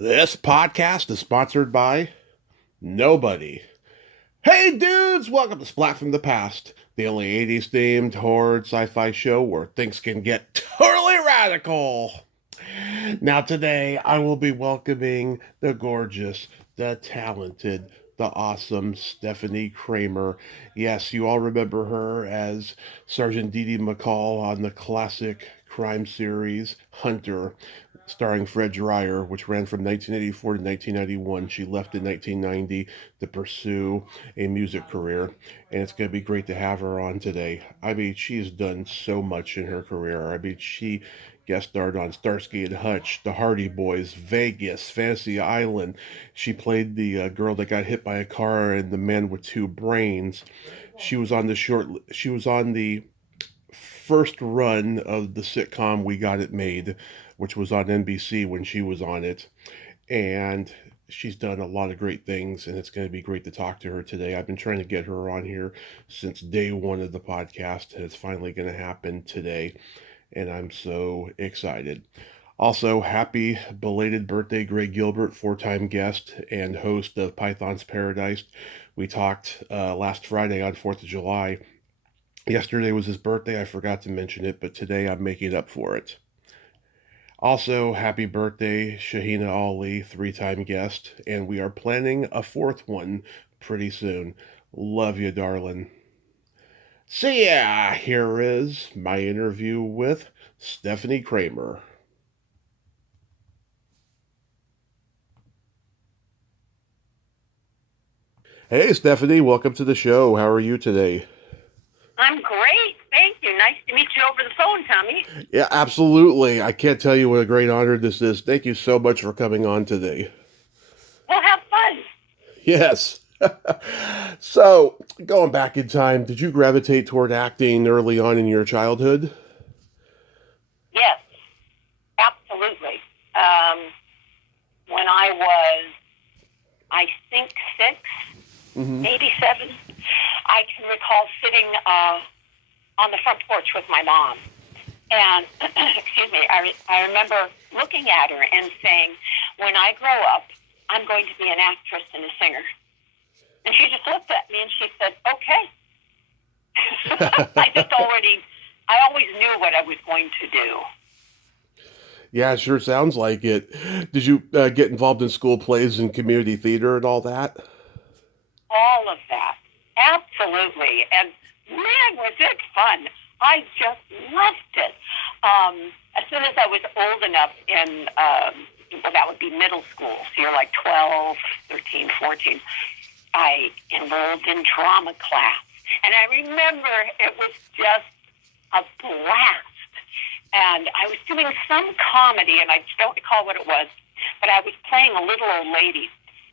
This podcast is sponsored by nobody. Hey dudes, welcome to Splat from the Past, the only 80s themed horror sci-fi show where things can get totally radical. Now today I will be welcoming the gorgeous, the talented, the awesome Stepfanie Kramer. Yes, you all remember her as Sergeant Dee Dee McCall on the classic crime series Hunter, starring Fred Dreyer, which ran from 1984 to 1991. She left in 1990 to pursue a music career, and it's going to be great to have her on today. I mean, she's done so much in her career. I mean, she guest starred on Starsky and Hutch, The Hardy Boys, Vegas, Fantasy Island. She played the girl that got hit by a car in The Man with Two Brains. She was on the first run of the sitcom We Got It Made, which was on NBC when she was on it. And she's done a lot of great things, and it's going to be great to talk to her today. I've been trying to get her on here since day one of the podcast, and it's finally going to happen today. And I'm so excited. Also, happy belated birthday, Greg Gilbert, four-time guest and host of Python's Paradise. We talked last Friday on 4th of July. Yesterday was his birthday. I forgot to mention it, but today I'm making up for it. Also, happy birthday, Shahina Ali, three-time guest, and we are planning a fourth one pretty soon. Love you, darling. So yeah, here is my interview with Stepfanie Kramer. Hey, Stepfanie, welcome to the show. How are you today? I'm great. Thank you. Nice to meet you over the phone, Tommy. Yeah, absolutely. I can't tell you what a great honor this is. Thank you so much for coming on today. We'll have fun. Yes. So, going back in time, did you gravitate toward acting early on in your childhood? Yes, absolutely. When I was, I think, 6, Mm-hmm. maybe 7, I can recall sitting on the front porch with my mom. And, excuse me, I remember looking at her and saying, when I grow up, I'm going to be an actress and a singer. And she just looked at me and she said, okay. I always knew what I was going to do. Yeah, it sure sounds like it. Did you get involved in school plays and community theater and all that? All of that. Absolutely. And man, was it fun. I just loved it. As soon as I was old enough well, that would be middle school, so you're like 12, 13, 14, I enrolled in drama class. And I remember it was just a blast. And I was doing some comedy, and I don't recall what it was, but I was playing a little old lady.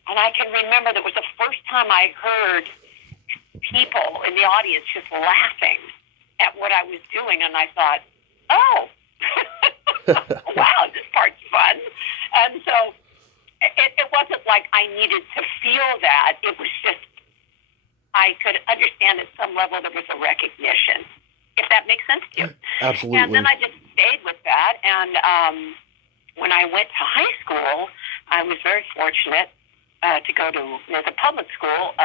And I can remember that was the first time I heard people in the audience just laughing at what I was doing. And I thought, oh, wow, this part's fun. And so it wasn't like I needed to feel that. It was just, I could understand at some level there was a recognition, if that makes sense to you. Absolutely. And then I just stayed with that. And when I went to high school, I was very fortunate to go to the public school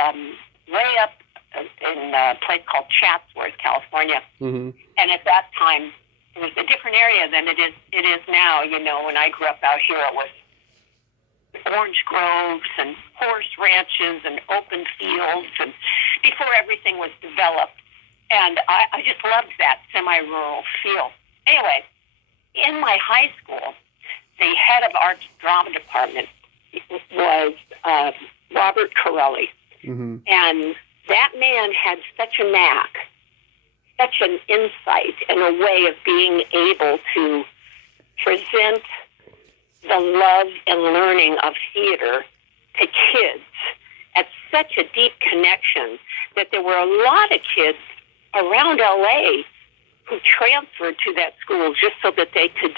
way up in a place called Chatsworth, California. Mm-hmm. And at that time, it was a different area than it is now. You know, when I grew up out here, it was orange groves and horse ranches and open fields, and before everything was developed. And I just loved that semi-rural feel. Anyway, in my high school, the head of our drama department was Robert Corelli. Mm-hmm. And that man had such a knack, such an insight, and a way of being able to present the love and learning of theater to kids at such a deep connection that there were a lot of kids around LA who transferred to that school just so that they could,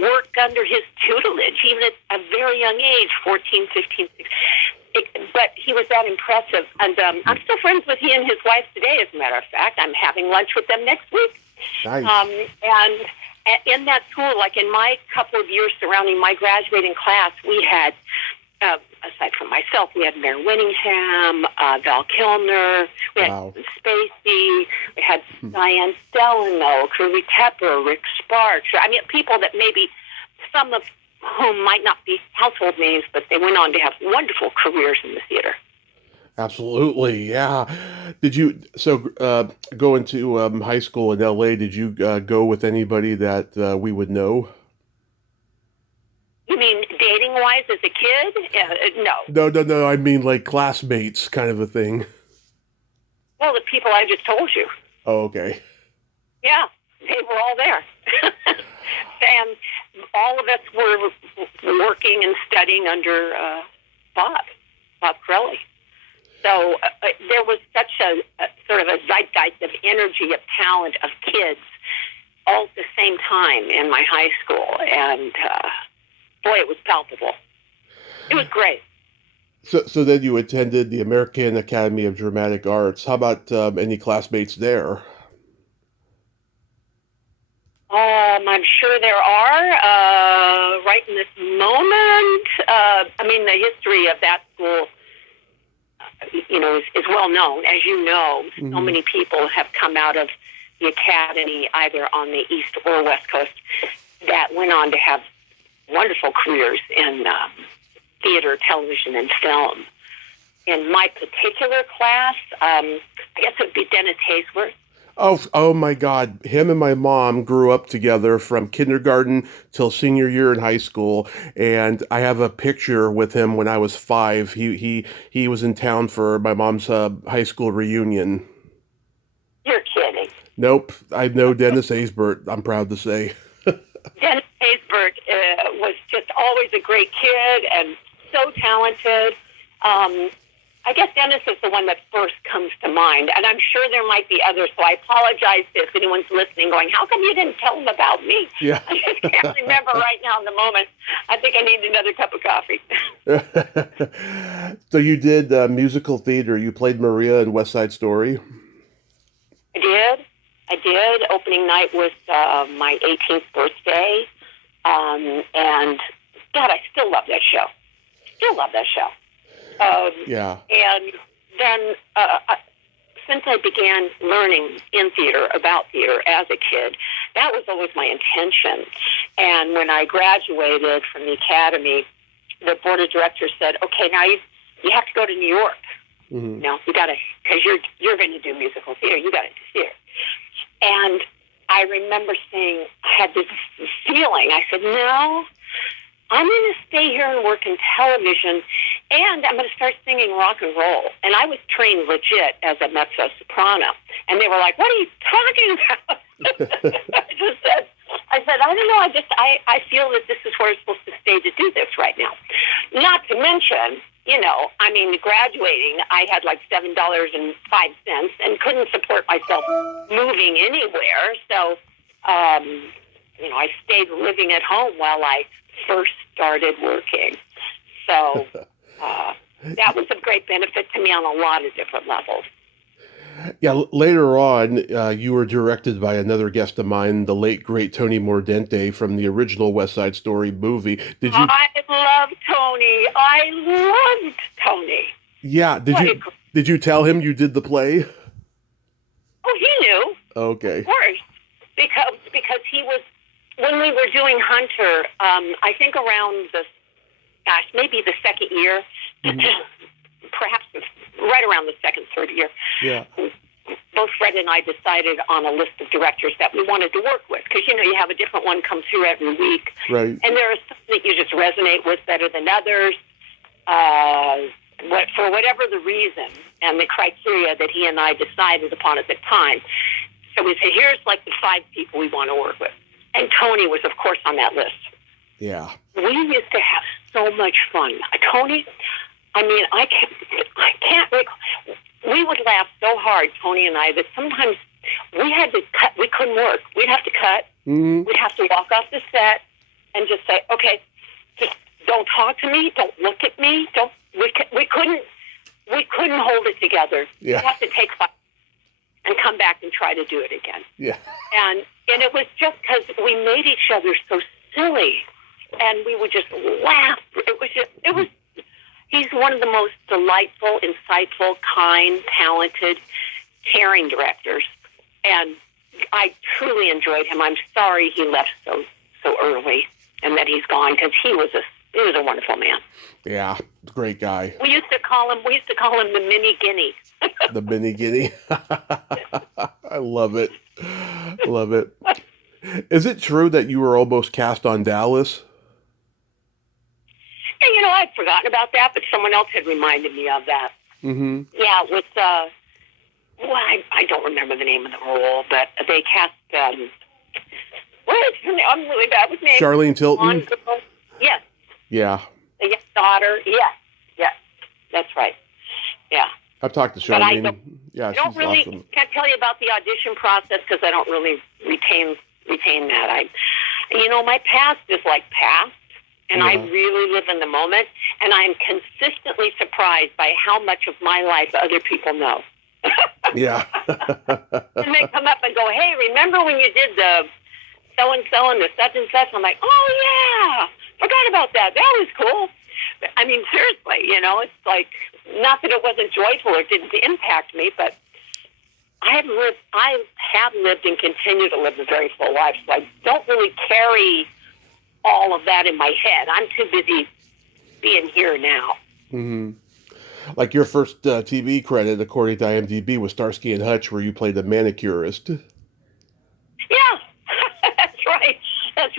work under his tutelage, even at a very young age, 14, 15, 16. But he was that impressive. And I'm still friends with he and his wife today, as a matter of fact. I'm having lunch with them next week. Nice. And in that school, like in my couple of years surrounding my graduating class, we had, aside from myself, we had Mayor Winningham, Val Kilmer, we had Spacey, we had Diane Delano, Curly Tepper, Rick Sparks. I mean, people that maybe some of whom might not be household names, but they went on to have wonderful careers in the theater. Absolutely, yeah. Did you go into high school in LA? Did you go with anybody that we would know? You mean dating wise as a kid? No. No. I mean like classmates, kind of a thing. Well, the people I just told you. Oh, okay. Yeah, they were all there, and all of us were working and studying under Bob Crowley. So there was such a sort of a zeitgeist of energy, of talent, of kids, all at the same time in my high school. And, boy, it was palpable. It was great. So then you attended the American Academy of Dramatic Arts. How about any classmates there? I'm sure there are. Right in this moment, I mean, the history of that school, is well known. As you know, so many people have come out of the academy, either on the East or West Coast, that went on to have wonderful careers in theater, television, and film. In my particular class, I guess it would be Dennis Haysworth. Oh my God. Him and my mom grew up together from kindergarten till senior year in high school. And I have a picture with him when I was 5. He was in town for my mom's high school reunion. You're kidding. Nope. I know Dennis Haysbert, I'm proud to say. Dennis Haysbert was just always a great kid and so talented. I guess Dennis is the one that first comes to mind, and I'm sure there might be others, so I apologize if anyone's listening going, how come you didn't tell them about me? Yeah. I just can't remember right now in the moment. I think I need another cup of coffee. So you did musical theater. You played Maria in West Side Story? I did. Opening night was my 18th birthday, and God, I still love that show. Yeah. And then since I began learning in theater, about theater as a kid, that was always my intention. And when I graduated from the academy, the board of directors said, okay, now you have to go to New York. Mm-hmm. You got to, because you're going to do musical theater. You got to do theater. And I remember saying, I had this feeling. I said, no, I'm going to stay here and work in television, and I'm going to start singing rock and roll. And I was trained legit as a mezzo-soprano. And they were like, what are you talking about? I said, I don't know. I feel that this is where I'm supposed to stay to do this right now. Not to mention, graduating, I had like $7.05 and couldn't support myself moving anywhere. So, I stayed living at home while I first started working. So that was of great benefit to me on a lot of different levels. Yeah, later on, you were directed by another guest of mine, the late, great Tony Mordente from the original West Side Story movie. I love Tony. I loved Tony. Yeah, did you tell him you did the play? Oh, he knew. Okay. Of course. Because he was, when we were doing Hunter, I think around maybe the second year, perhaps right around the second, third year. Yeah. Both Fred and I decided on a list of directors that we wanted to work with, because you have a different one come through every week, right? And there are some that you just resonate with better than others, for whatever the reason and the criteria that he and I decided upon at the time. So we said, here's like the 5 people we want to work with, and Tony was, of course, on that list. Yeah. We used to have so much fun. Tony, I can't recall. We would laugh so hard, Tony and I, that sometimes we had to cut. We couldn't work. We'd have to cut. Mm-hmm. We'd have to walk off the set and just say, okay, just don't talk to me. Don't look at me. We couldn't hold it together. Yeah. We have to take 5. and come back and try to do it again. Yeah. And it was just because we made each other so silly, and we would just laugh. He's one of the most delightful, insightful, kind, talented, caring directors, and I truly enjoyed him. I'm sorry he left so early and that he's gone, because he was a wonderful man. Yeah, great guy. We used to call him the Mini Guinea. The Mini Guinea. I love it. Love it. Is it true that you were almost cast on Dallas? And, I'd forgotten about that, but someone else had reminded me of that. Mm-hmm. Yeah, with, I don't remember the name of the role, but they cast, what is her name? I'm really bad with names. Charlene Tilton? Yes. Yeah. The daughter. Yes. That's right. Yeah. I've talked to Charlene. I don't really awesome. Can't tell you about the audition process because I don't really retain that. My past is like past, and I really live in the moment, and I'm consistently surprised by how much of my life other people know. Yeah. And they come up and go, "Hey, remember when you did the so-and-so and the such-and-such?" I'm like, "Oh, yeah, forgot about that. That was cool." I mean, seriously, it's like, not that it wasn't joyful or didn't impact me, but I have lived and continue to live a very full life, so I don't really carry all of that in my head. I'm too busy being here now. Mm-hmm. Like your first TV credit, according to IMDb, was Starsky and Hutch, where you played a manicurist. Yeah, that's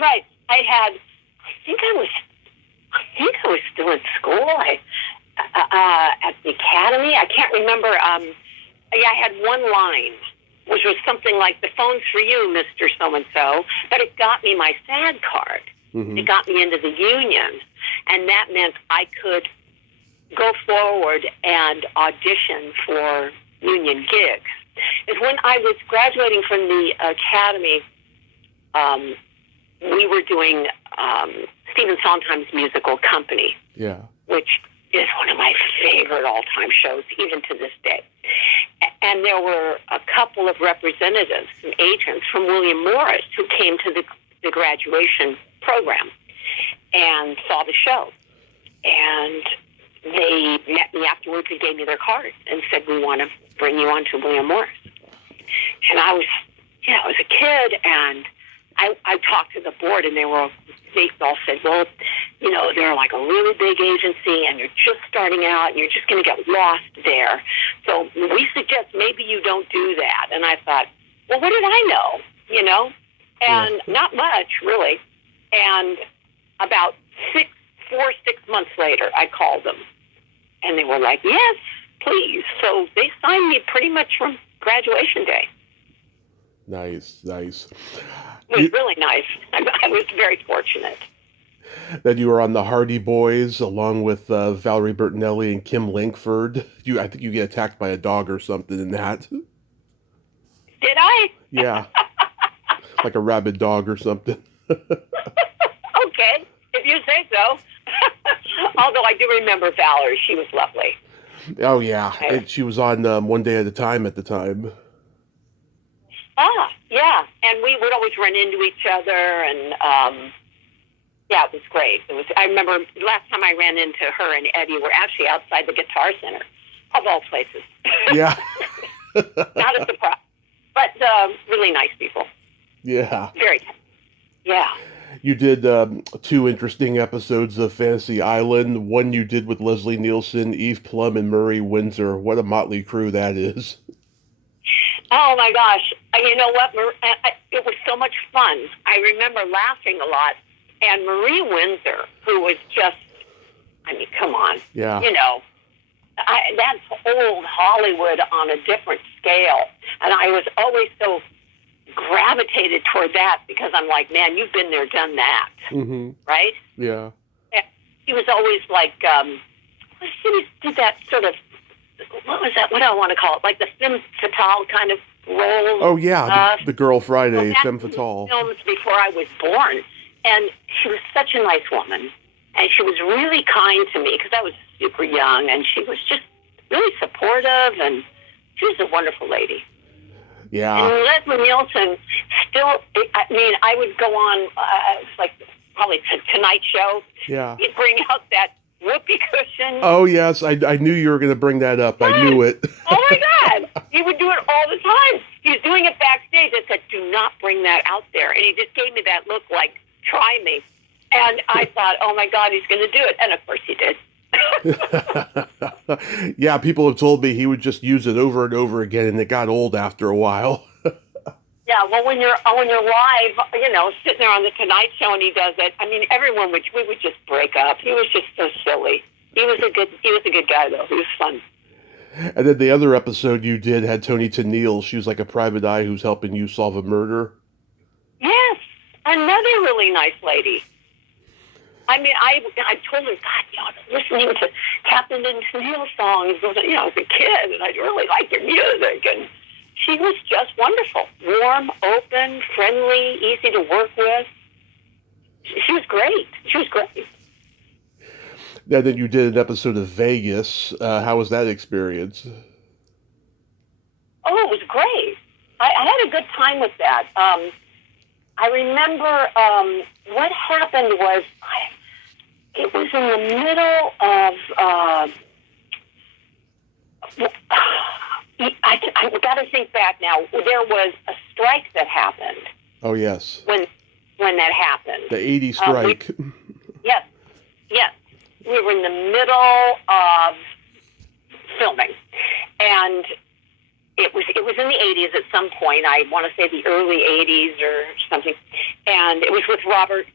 right. I think I was still in school. At the academy. I can't remember. I had one line, which was something like, "The phone's for you, Mr. So-and-so," but it got me my SAG card. Mm-hmm. It got me into the union, and that meant I could go forward and audition for union gigs. Is when I was graduating from the academy, we were doing Stephen Sondheim's musical Company, which is one of my favorite all-time shows, even to this day. And there were a couple of representatives and agents from William Morris who came to the graduation program and saw the show. And they met me afterwards and gave me their card and said, "We want to bring you on to William Morris." And I was a kid, and I talked to the board, and they all said, "Well, they're like a really big agency, and you're just starting out, and you're just going to get lost there. So we suggest maybe you don't do that." And I thought, well, what did I know? And not much, really. And about 6 months later, I called them, and they were like, "Yes, please." So they signed me pretty much from graduation day. Nice. It was really nice. I was very fortunate. That you were on the Hardy Boys along with Valerie Bertinelli and Kim Lankford. I think you get attacked by a dog or something in that. Did I? Yeah. Like a rabid dog or something. Okay, if you say so. Although I do remember Valerie. She was lovely. Oh, yeah. She was on One Day at a Time at the time. Ah, yeah. And we would always run into each other, and it was great. I remember last time I ran into her and Eddie were actually outside the Guitar Center, of all places. Yeah. Not a surprise. But really nice people. Yeah. Very nice. Yeah. You did 2 interesting episodes of Fantasy Island. One you did with Leslie Nielsen, Eve Plum, and Murray Windsor. What a motley crew that is. Oh, my gosh. You know what? It was so much fun. I remember laughing a lot. And Marie Windsor, who was just, come on. Yeah. That's old Hollywood on a different scale. And I was always so gravitated toward that because I'm like, man, you've been there, done that. Mm-hmm. Right? Yeah. He was always like, he did that sort of, what was that? What do I want to call it? Like the femme fatale kind of role. Oh, yeah. The Girl Friday, femme fatale. Films before I was born. And she was such a nice woman. And she was really kind to me because I was super young. And she was just really supportive. And she was a wonderful lady. Yeah. And Leslie Nielsen still, I mean, I would go on, like, probably Tonight Show. Yeah. He'd bring out that whoopee cushion. Oh, yes. I knew you were going to bring that up. Yes. I knew it. Oh, my God. He would do it all the time. He was doing it backstage. I said, do not bring that out there. And he just gave me that look like, try me. And I thought, oh, my God, he's going to do it. And, of course, he did. Yeah, people have told me he would just use it over and over again, and it got old after a while. Yeah, well, when you're live, you know, sitting there on the Tonight Show and he does it, I mean, we would just break up. He was just so silly. He was a good guy, though. He was fun. And then the other episode you did had Tony Tennille. She was like a private eye who's helping you solve a murder. Yes, another really nice lady. I mean, I told her, God, you know, listening to Captain Tennille songs, you know, as a kid, and I really like your music. And she was just wonderful. Warm, open, friendly, easy to work with. She was great. She was great. And then you did an episode of Vegas. How was that experience? Oh, it was great. I had a good time with that. I remember what happened was it was in the middle of I've got to think back now. There was a strike that happened. Oh, yes. When that happened. The 80 strike. Yes. We were in the middle of filming. And it was in the 80s at some point. I want to say the early 80s or something. And it was with Robert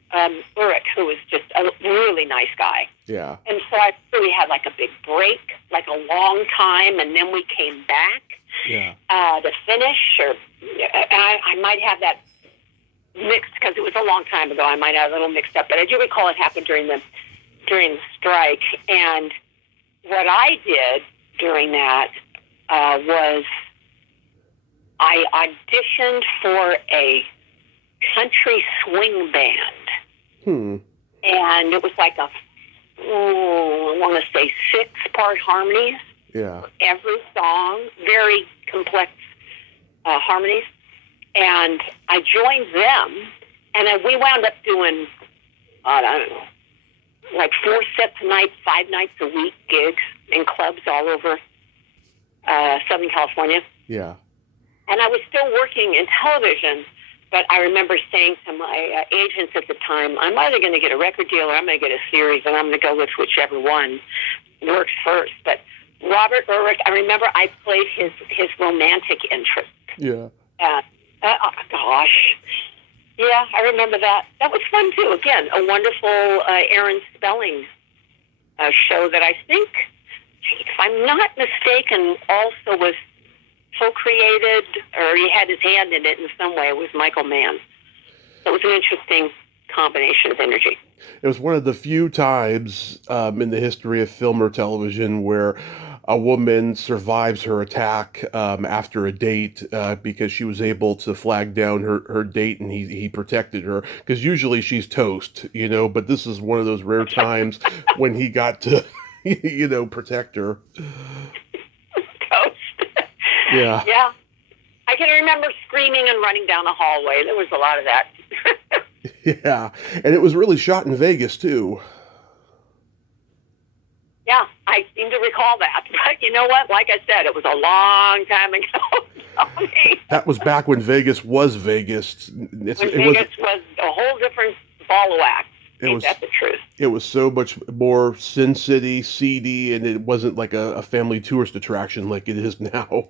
Urich, who was just a really nice guy. Yeah. And so I really had like a big break, like a long time, and then we came back to finish. And I might have that mixed because it was a long time ago. I might have a little mixed up, but I do recall it happened during the strike. And what I did during that was I auditioned for a country swing band. And it was like I want to say 6-part harmonies. Yeah. Every song, very complex harmonies. And I joined them, and we wound up doing, I don't know, like 4 sets a night, 5 nights a week gigs in clubs all over Southern California. Yeah. And I was still working in television, but I remember saying to my agents at the time, I'm either going to get a record deal or I'm going to get a series, and I'm going to go with whichever one works first. But Robert Urich, I remember I played his romantic interest. Yeah. Oh, gosh. Yeah, I remember that. That was fun, too. Again, a wonderful Aaron Spelling show that I think, if I'm not mistaken, also was co-created, or he had his hand in it in some way, with Michael Mann. So it was an interesting combination of energy. It was one of the few times in the history of film or television where a woman survives her attack after a date because she was able to flag down her date, and he protected her. Because usually she's toast, you know, but this is one of those rare times when he got to, you know, protect her. Toast. Yeah. Yeah. I can remember screaming and running down the hallway. There was a lot of that. Yeah. And it was really shot in Vegas, too. Yeah, I seem to recall that. But you know what? Like I said, it was a long time ago. That was back when Vegas was Vegas. Vegas was a whole different ball of wax. That's the truth. It was so much more Sin City, seedy, and it wasn't like a family tourist attraction like it is now.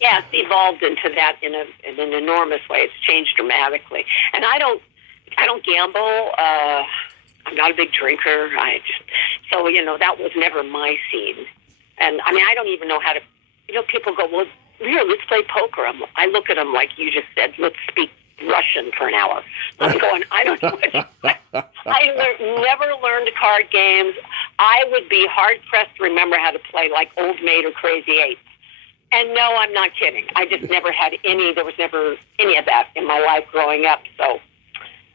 Yeah, it's evolved into that in an enormous way. It's changed dramatically. And I don't gamble. I'm not a big drinker. So, you know, that was never my scene. And, I mean, I don't even know how to, you know, people go, well, here, let's play poker. I look at them like you just said, let's speak Russian for an hour. I'm going, I don't know what never learned card games. I would be hard-pressed to remember how to play like Old Maid or Crazy Eights. And no, I'm not kidding. I just never had there was never any of that in my life growing up. So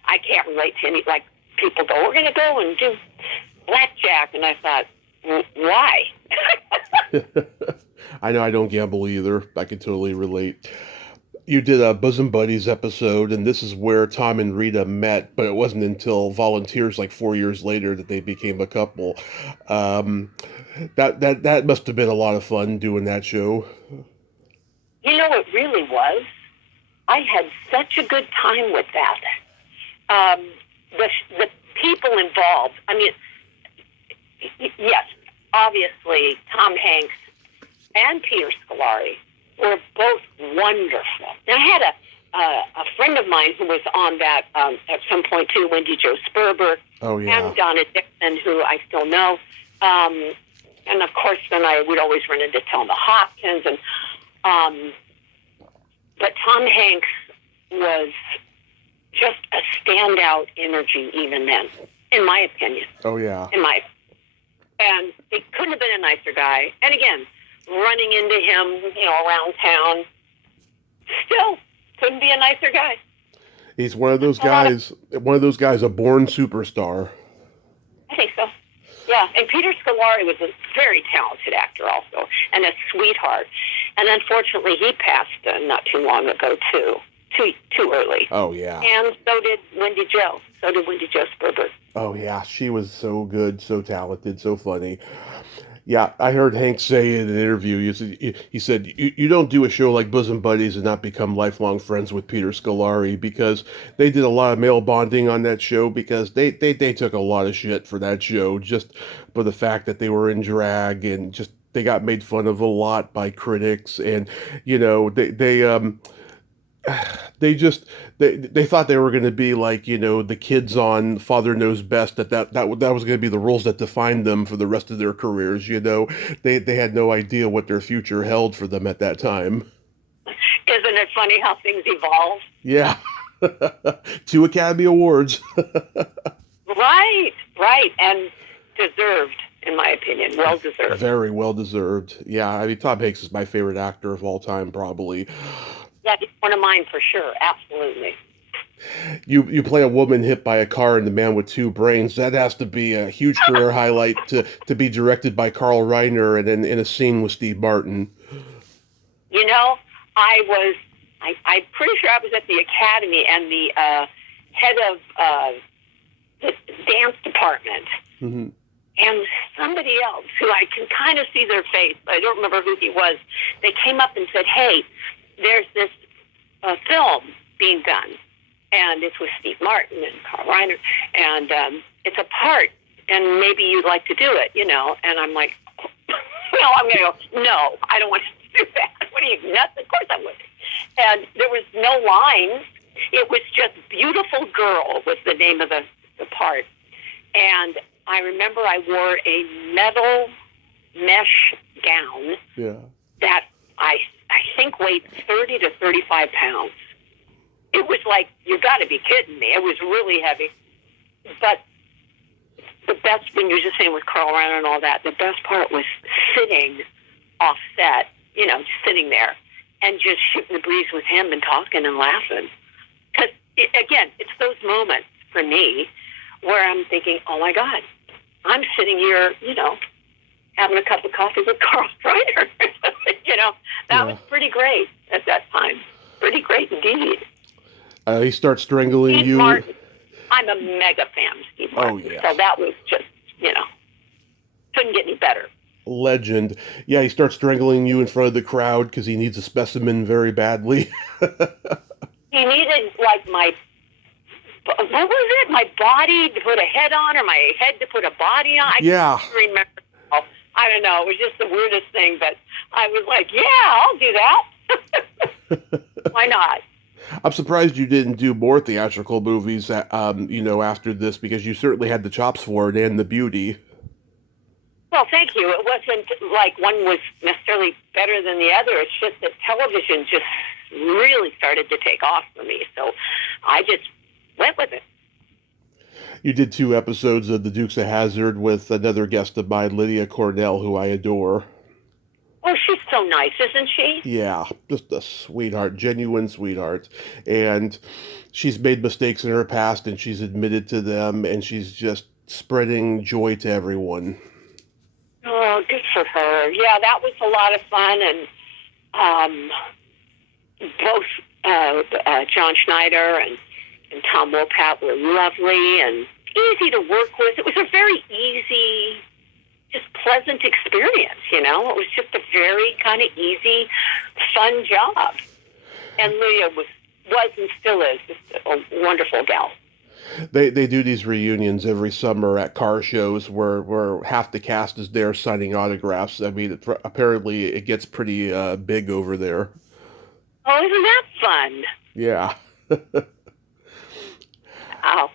I can't relate to any, like, people go, we're going to go and do blackjack. And I thought, why? I know I don't gamble either. I can totally relate. You did a Bosom Buddies episode, and this is where Tom and Rita met, but it wasn't until Volunteers like 4 years later that they became a couple. Um, that must have been a lot of fun doing that show. You know, it really was. I had such a good time with that. The people involved. I mean, yes, obviously Tom Hanks and Peter Scolari were both wonderful. Now, I had a friend of mine who was on that at some point too, Wendy Jo Sperber, Oh yeah. and Donna Dixon, who I still know. And of course, then I would always run into Thelma Hopkins, and but Tom Hanks was just a standout energy even then, in my opinion. Oh yeah. And he couldn't have been a nicer guy. And again, running into him, around town, still couldn't be a nicer guy. He's one of those guys. A born superstar. I think so. Yeah, and Peter Scolari was a very talented actor also, and a sweetheart. And unfortunately, he passed not too long ago too. Too early. Oh yeah. And so did Wendy Jo. So did Wendy Jo Sperber. Oh yeah, she was so good, so talented, so funny. Yeah, I heard Hank say in an interview, he said, you don't do a show like Bosom Buddies and not become lifelong friends with Peter Scolari, because they did a lot of male bonding on that show, because they took a lot of shit for that show, just for the fact that they were in drag, and just they got made fun of a lot by critics, and they thought they were going to be like, the kids on Father Knows Best, that was going to be the roles that defined them for the rest of their careers. They had no idea what their future held for them at that time. Isn't it funny how things evolve? Yeah. 2 Academy Awards. Right, and deserved, in my opinion. Well deserved. Very well deserved. Yeah, I mean, Tom Hanks is my favorite actor of all time, probably. Yeah, he's one of mine for sure. Absolutely. You play a woman hit by a car and the man with 2 brains. That has to be a huge career highlight to be directed by Carl Reiner and then in a scene with Steve Martin. I'm pretty sure I was at the Academy, and the head of the dance department, Mm-hmm. and somebody else who I can kind of see their face, but I don't remember who he was. They came up and said, "Hey, there's this film being done, and it's with Steve Martin and Carl Reiner, and it's a part, and maybe you'd like to do it, And I'm like, I'm going to go, no, I don't want to do that. What are you, nuts? Of course I would. And there was no lines. It was just Beautiful Girl was the name of the part. And I remember I wore a metal mesh gown that I think weighed 30 to 35 pounds. It was like, you got to be kidding me. It was really heavy. But the best, when you're just saying with Carl Reiner and all that, the best part was sitting off set, just sitting there and just shooting the breeze with him and talking and laughing. Because, again, it's those moments for me where I'm thinking, oh, my God, I'm sitting here, having a cup of coffee with Carl Reiner. That was pretty great at that time. Pretty great indeed. He starts strangling Steve you. Martin. I'm a mega fan of Steve Martin. Oh, yeah. So that was just, couldn't get any better. Legend. Yeah, he starts strangling you in front of the crowd because he needs a specimen very badly. He needed, what was it? My body to put a head on, or my head to put a body on? I can't remember. I don't know. It was just the weirdest thing, but I was like, yeah, I'll do that. Why not? I'm surprised you didn't do more theatrical movies, after this, because you certainly had the chops for it and the beauty. Well, thank you. It wasn't like one was necessarily better than the other. It's just that television just really started to take off for me. So I just went with it. You did 2 episodes of The Dukes of Hazzard with another guest of mine, Lydia Cornell, who I adore. Oh, she's so nice, isn't she? Yeah, just a sweetheart, genuine sweetheart. And she's made mistakes in her past, and she's admitted to them, and she's just spreading joy to everyone. Oh, good for her. Yeah, that was a lot of fun, and both John Schneider and Tom Wopat were lovely and easy to work with. It was a very easy, just pleasant experience, you know. It was just a very kind of easy, fun job. And Lydia was and still is just a wonderful gal. They do these reunions every summer at car shows where half the cast is there signing autographs. I mean, apparently it gets pretty big over there. Oh, isn't that fun? Yeah. Wow.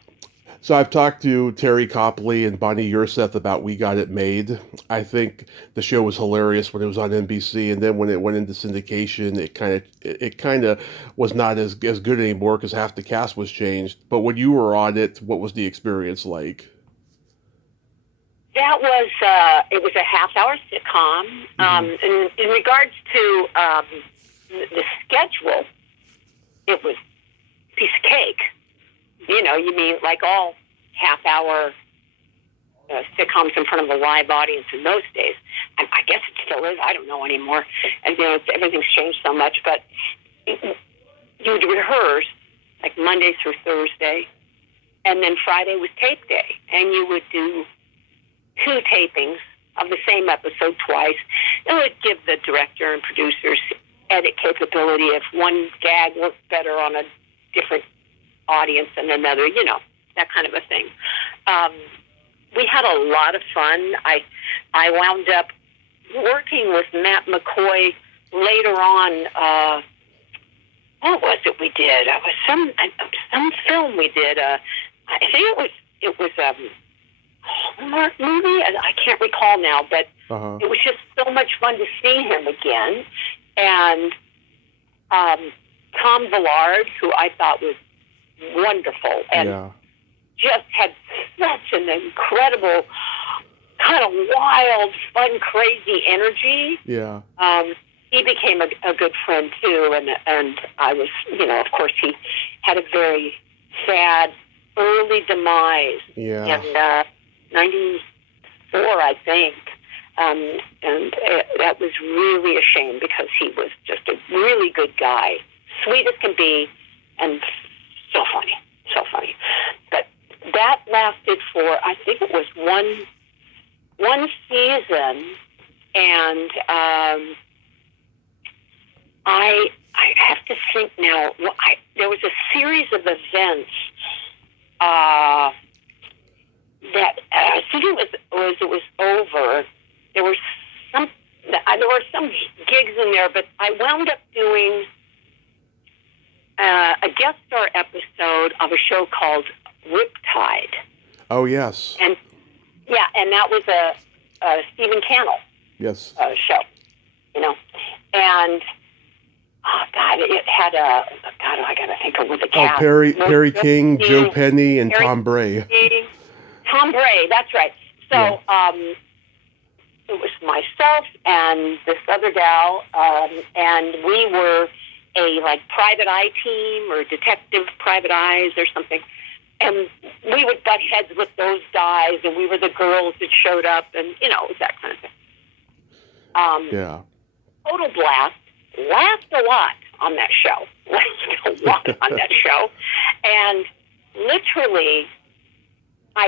So I've talked to Terry Copley and Bonnie Urseth about We Got It Made. I think the show was hilarious when it was on NBC, and then when it went into syndication, it kind of was not as good anymore because half the cast was changed. But when you were on it, what was the experience like? That was it was a half-hour sitcom. Mm-hmm. In regards to the schedule, it was a piece of cake. You know, you mean like all half-hour sitcoms in front of a live audience in those days. I guess it still is. I don't know anymore. And, you know, everything's changed so much. But you would rehearse, like Monday through Thursday, and then Friday was tape day. And you would do 2 tapings of the same episode twice. It would give the director and producers edit capability if one gag worked better on a different audience and another, you know, that kind of a thing. We had a lot of fun. I wound up working with Matt McCoy later on. What was it we did? It was some film we did. I think it was a Hallmark movie. I can't recall now, but It was just so much fun to see him again. And Tom Villard, who I thought was wonderful and just had such an incredible kind of wild, fun, crazy energy. Yeah. He became a good friend too, and I was, you know, of course he had a very sad early demise in 94, I think. And that was really a shame because he was just a really good guy, sweet as can be, and so funny. But that lasted for, I think it was one season, and I have to think now. There was a series of events that as soon as it was over, there were some gigs in there, but I wound up doing a guest star episode of a show called Riptide. Oh, yes. And that was a Stephen Cannell show, you know. And, it had I got to think of what the cast. Perry King, Joe Penny, and Tom Bray. Tom Bray, that's right. So it was myself and this other gal, and we were a private eye team or detective private eyes or something. And we would butt heads with those guys, and we were the girls that showed up, and, you know, it was that kind of thing. Total blast. Laughed a lot on that show. And literally,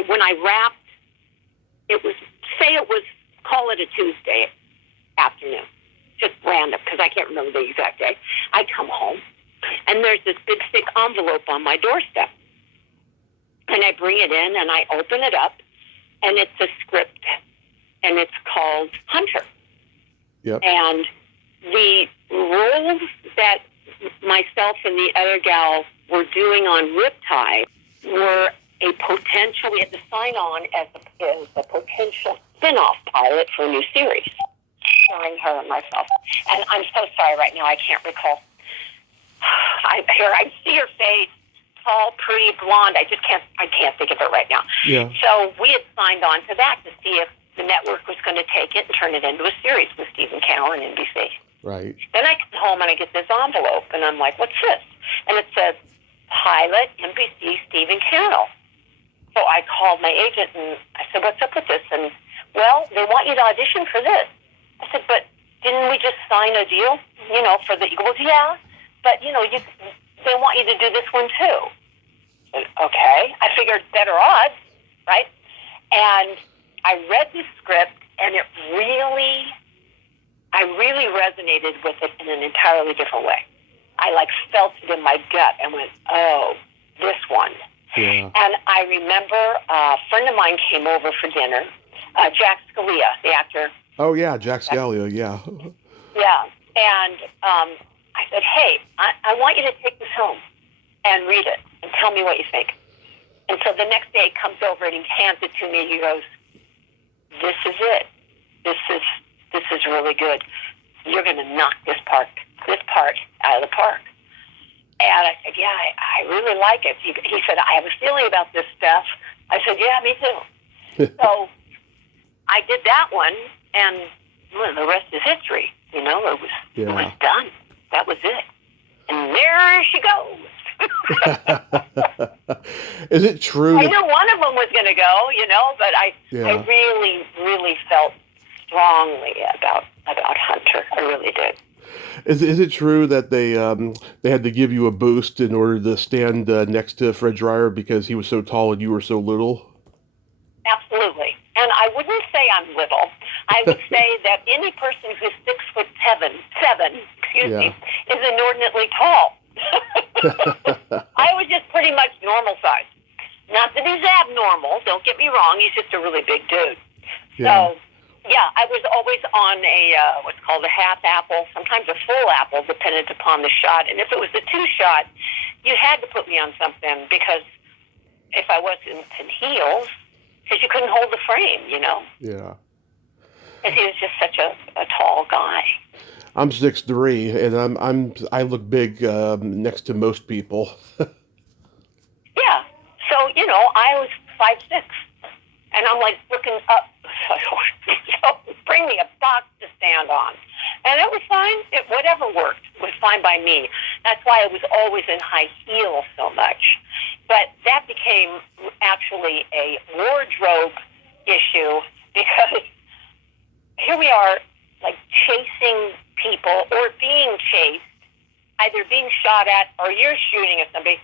when I wrapped, call it a Tuesday afternoon. Just random, because I can't remember the exact day. I come home, and there's this big, thick envelope on my doorstep. And I bring it in, and I open it up, and it's a script, and it's called Hunter. Yep. And the roles that myself and the other gal were doing on Riptide were a potential, we had to sign on as a potential spin-off pilot for a new series, starring her and myself. And I'm so sorry right now, I can't recall. I see her face, tall, pretty, blonde. I can't think of it right now. Yeah. So we had signed on to that to see if the network was going to take it and turn it into a series with Stephen Cannell and NBC. Right. Then I come home and I get this envelope, and I'm like, what's this? And it says, pilot, NBC, Stephen Cannell. So I called my agent, and I said, what's up with this? And, well, they want you to audition for this. said, but didn't we just sign a deal, for the Eagles? Yeah, but, they want you to do this one too. I said, okay. I figured better odds, right? And I read the script, and I really resonated with it in an entirely different way. I felt it in my gut and went, oh, this one. Yeah. And I remember a friend of mine came over for dinner, Jack Scalia, the actor. Oh, yeah, Jack Scalia, yeah. Yeah. And I said, hey, I want you to take this home and read it and tell me what you think. And so the next day he comes over and he hands it to me. He goes, this is it. This is really good. You're going to knock this part out of the park. And I said, yeah, I really like it. He said, I have a feeling about this stuff. I said, yeah, me too. So I did that one, and the rest is history. It was done. That was it. And there she goes. Is it true? I knew one of them was going to go, but I really, really felt strongly about Hunter. I really did. Is it true that they had to give you a boost in order to stand next to Fred Dryer because he was so tall and you were so little? Absolutely. And I wouldn't say I'm little. I would say that any person who's 6'7", is inordinately tall. I was just pretty much normal size. Not that he's abnormal, don't get me wrong, he's just a really big dude. Yeah. So, yeah, I was always on what's called a half apple, sometimes a full apple, dependent upon the shot. And if it was a 2-shot, you had to put me on something because if I wasn't in heels, because you couldn't hold the frame, Yeah. And he was just such a tall guy. I'm 6'3", and I look big next to most people. Yeah. So, I was 5'6", and I'm looking up. So bring me a box to stand on. And it was fine. Whatever worked was fine by me. That's why I was always in high heels so much. But that became actually a wardrobe issue because here we are, chasing people or being chased, either being shot at or you're shooting at somebody,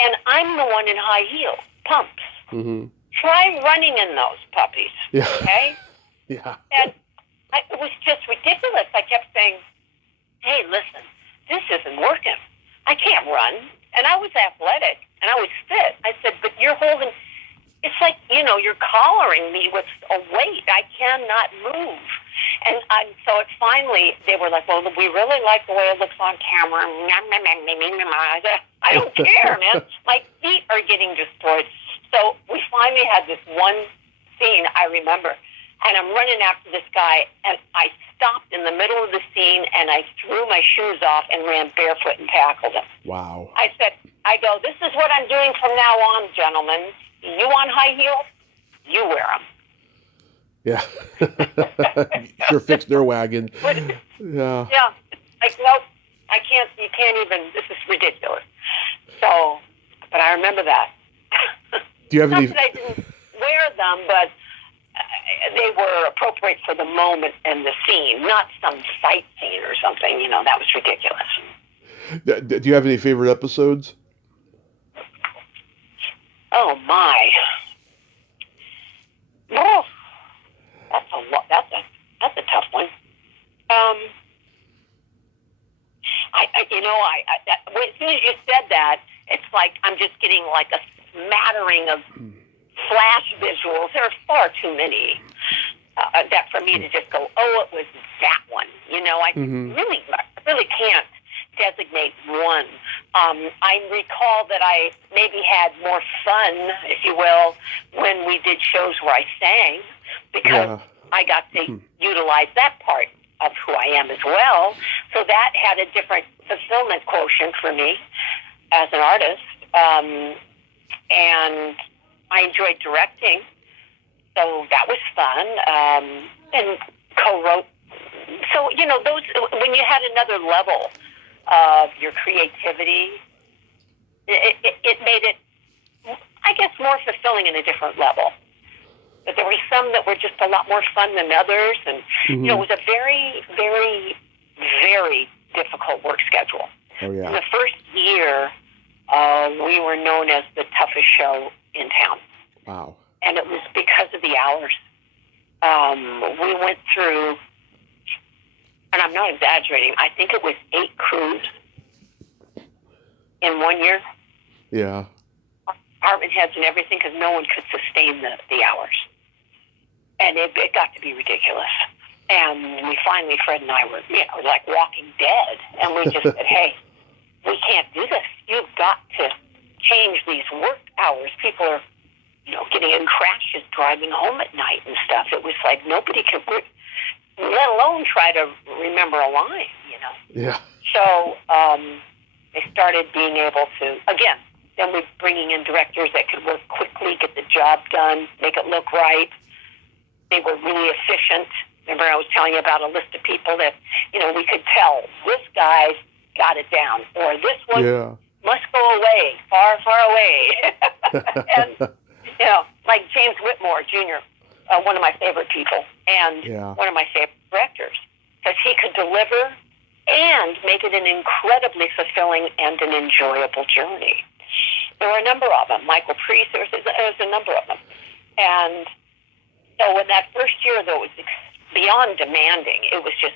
and I'm the one in high heel pumps. Mm-hmm. Try running in those puppies, yeah. okay? Yeah. And it was just ridiculous. I kept saying, hey, listen, this isn't working. I can't run. And I was athletic, and I was fit. I said, but you're holding, it's like, you're collaring me with a weight. I cannot move. And so it finally, they were like, well, we really like the way it looks on camera. I said, I don't care, man. My feet are getting destroyed. So we finally had this one scene, I remember, and I'm running after this guy, and I stopped in the middle of the scene, and I threw my shoes off and ran barefoot and tackled him. Wow. I go, this is what I'm doing from now on, gentlemen. You want high heels? You wear them. Yeah. Sure fixed their wagon. Yeah. Yeah. Nope, I can't, you can't even, this is ridiculous. So, but I remember that. Do you have any? Not that I didn't wear them, but they were appropriate for the moment and the scene, not some fight scene or something. That was ridiculous. Do you have any favorite episodes? Oh my! Oh, that's a tough one. As soon as you said that, it's like I'm just getting a smattering of flash visuals. There are far too many that for me to just go, oh, it was that one. I really can't designate one. I recall that I maybe had more fun, if you will, when we did shows where I sang because I got to utilize that part of who I am as well. So that had a different fulfillment quotient for me as an artist. And I enjoyed directing, so that was fun, and co-wrote. So, those, when you had another level of your creativity, it made it, I guess, more fulfilling in a different level. But there were some that were just a lot more fun than others. And, you know, it was a very, very, very difficult work schedule. Oh, yeah. In the first year, we were known as the toughest show in town. Wow. And it was because of the hours. We went through, and I'm not exaggerating, I think it was 8 crews in 1 year. Yeah. Department heads and everything, because no one could sustain the hours. And it got to be ridiculous. And we finally, Fred and I were, like Walking Dead. And we just said, hey, we can't do this. You've got to change these work hours. People are, getting in crashes, driving home at night and stuff. It was like nobody could, let alone try to remember a line, Yeah. So they started being able to, again, then we're bringing in directors that could work quickly, get the job done, make it look right. They were really efficient. Remember I was telling you about a list of people that, we could tell this guy's got it down, or this one must go away, far, far away. And, like James Whitmore, Jr., one of my favorite people, and one of my favorite directors, because he could deliver and make it an incredibly fulfilling and an enjoyable journey. There were a number of them. Michael Priest, there was a number of them. And so in that first year, though, it was beyond demanding. It was just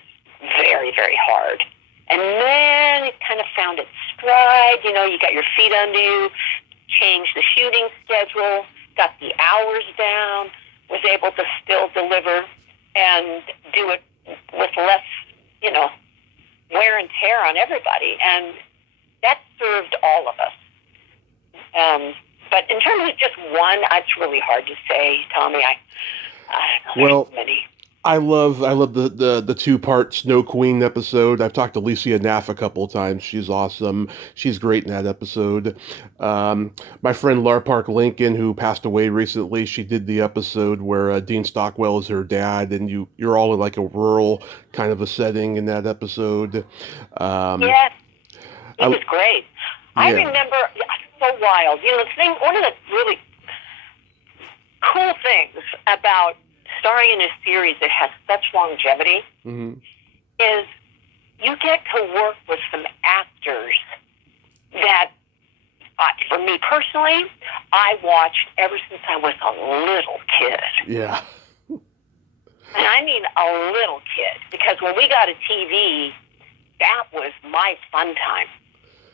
very, very hard. And then it kind of found its stride. You got your feet under you, changed the shooting schedule, got the hours down, was able to still deliver and do it with less, wear and tear on everybody. And that served all of us. But in terms of just one, it's really hard to say, Tommy. I don't know. There's many. I love the 2-part Snow Queen episode. I've talked to Licia Naff a couple of times. She's awesome. She's great in that episode. My friend Lar Park Lincoln, who passed away recently, she did the episode where Dean Stockwell is her dad, and you're all in like a rural kind of a setting in that episode. Yes, it was great. I remember, so wild. One of the really cool things about starring in a series that has such longevity is you get to work with some actors that, for me personally, I watched ever since I was a little kid. Yeah. And I mean a little kid, because when we got a TV, that was my fun time.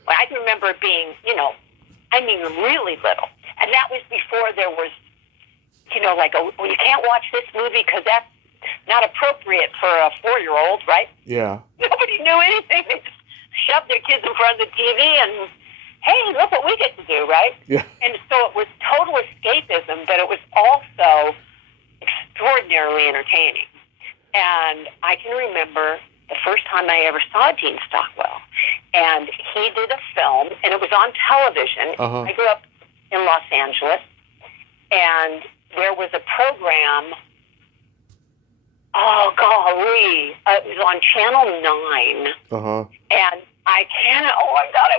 I can remember being, really little. And that was before there was, you can't watch this movie because that's not appropriate for a 4-year-old, right? Yeah. Nobody knew anything. They just shoved their kids in front of the TV and, hey, look what we get to do, right? Yeah. And so it was total escapism, but it was also extraordinarily entertaining. And I can remember the first time I ever saw Dean Stockwell. And he did a film, and it was on television. I grew up in Los Angeles, and there was a program, it was on Channel 9. And I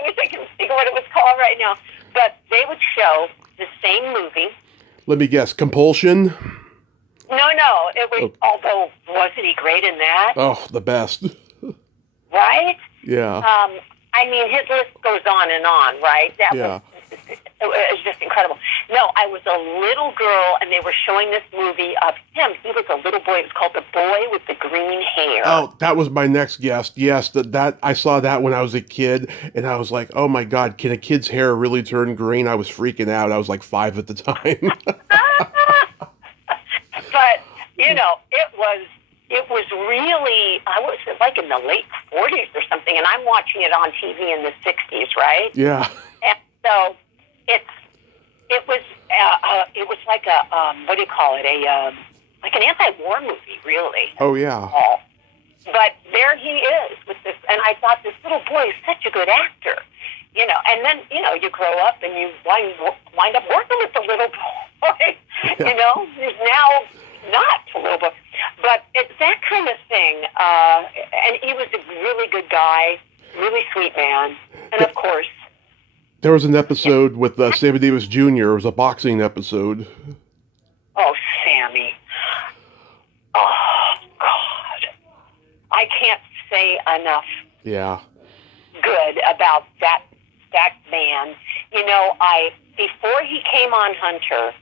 wish I could think of what it was called right now. But they would show the same movie. Let me guess, Compulsion? No, it was, although wasn't he great in that? Oh, the best. Right? Yeah. His list goes on and on, right? It was just incredible. No, I was a little girl, and they were showing this movie of him. He was a little boy. It was called The Boy with the Green Hair. Oh, that was my next guest. Yes, that I saw that when I was a kid, and I was like, oh my God, can a kid's hair really turn green? I was freaking out. I was like 5 at the time. But, it was really, I was like in the late 40s or something, and I'm watching it on TV in the 60s, right? Yeah. And so it was like a, what do you call it? Like an anti-war movie, really. Oh, yeah. But there he is with this, and I thought this little boy is such a good actor, and then, you grow up and you wind up working with the little boy, who's now not a little boy. But it's that kind of thing, and he was a really good guy, really sweet man, and of course... There was an episode with Sammy Davis Jr. It was a boxing episode. Oh, Sammy. I can't say enough Yeah. good about that man. Before he came on Hunter,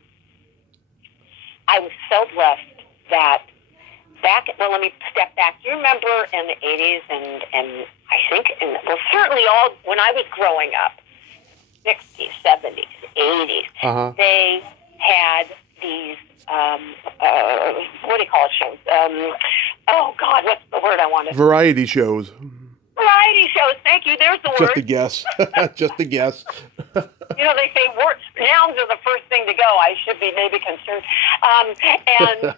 I was so blessed that let me step back. You remember in the 80s and I think certainly when I was growing up, 60s, 70s, 80s, they had these, what do you call it, shows? Oh, God, what's the word I wanted? Variety shows. Variety shows, thank you, there's the word. Just a guess. Just a guess. They say nouns are the first thing to go. I should be maybe concerned. And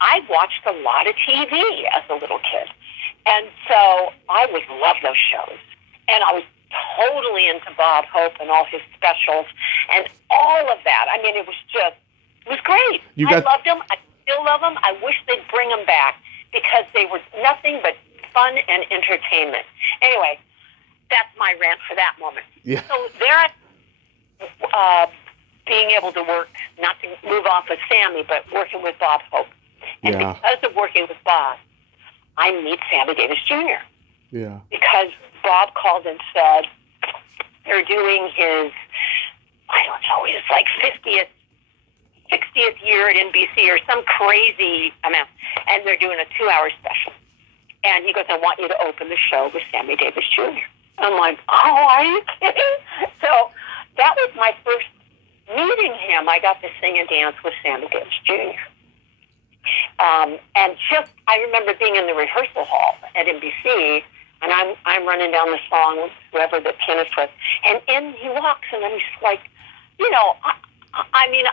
I watched a lot of TV as a little kid. And so I would love those shows. And I was totally into Bob Hope and all his specials and all of that. I mean, it was great. I loved them. I still love them. I wish they'd bring them back because they were nothing but fun and entertainment. Anyway, that's my rant for that moment. Yeah. So there, being able to work, not to move off of Sammy, but working with Bob Hope. And because of working with Bob, I meet Sammy Davis Jr. Yeah. Because Bob called and said they're doing his, I don't know, his like 50th, 60th year at NBC or some crazy amount. And they're doing a 2-hour special. And he goes, I want you to open the show with Sammy Davis Jr. I'm like, oh, are you kidding? So that was my first meeting him. I got to sing and dance with Sammy Davis Jr. And I remember being in the rehearsal hall at NBC, and I'm running down the song with whoever the pianist was, and in he walks, and I'm just like,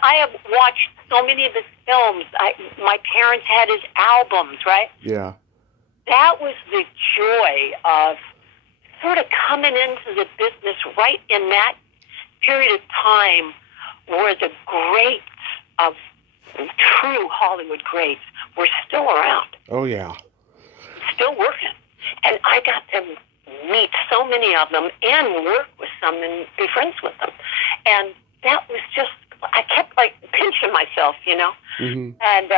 I have watched so many of his films. My parents had his albums, right? Yeah. That was the joy of sort of coming into the business right in that period of time where the greats of true Hollywood greats were still around. Oh, yeah. Still working. And I got to meet so many of them and work with some and be friends with them. And that was just, I kept pinching myself, Mm-hmm. And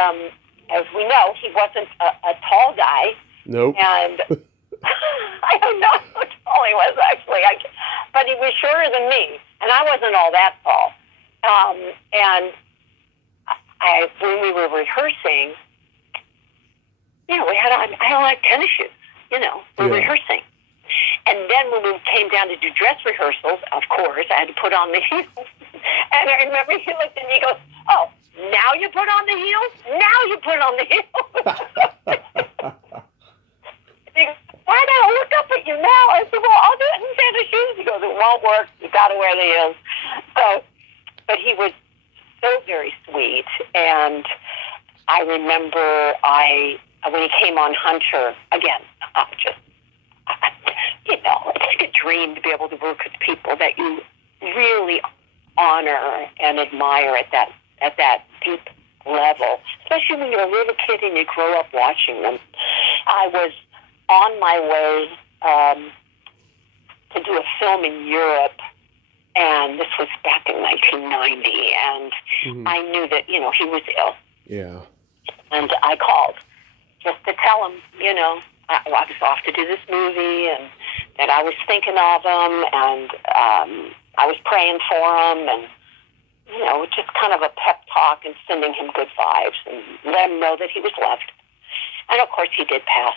as we know, he wasn't a tall guy. Nope. And I don't know how tall he was, actually. But he was shorter than me, and I wasn't all that tall. And when we were rehearsing, I had like tennis shoes, we're rehearsing. And then when we came down to do dress rehearsals, of course, I had to put on the heels. And I remember he looked at me and he goes, oh, now you put on the heels? Now you put on the heels. He goes, why did I look up at you now? I said, well, I'll do it in tennis shoes. He goes, it won't work. You got to wear the heels. But he was so very sweet. And I remember when he came on Hunter, again, it's like a dream to be able to work with people that you really honor and admire at that deep level, especially when you're a little kid and you grow up watching them. I was on my way to do a film in Europe, and this was back in 1990, and mm-hmm. I knew that, he was ill. Yeah. And I called just to tell him, I was off to do this movie, and that I was thinking of him, and I was praying for him, and, just kind of a pep talk and sending him good vibes and let him know that he was loved. And, of course, he did pass,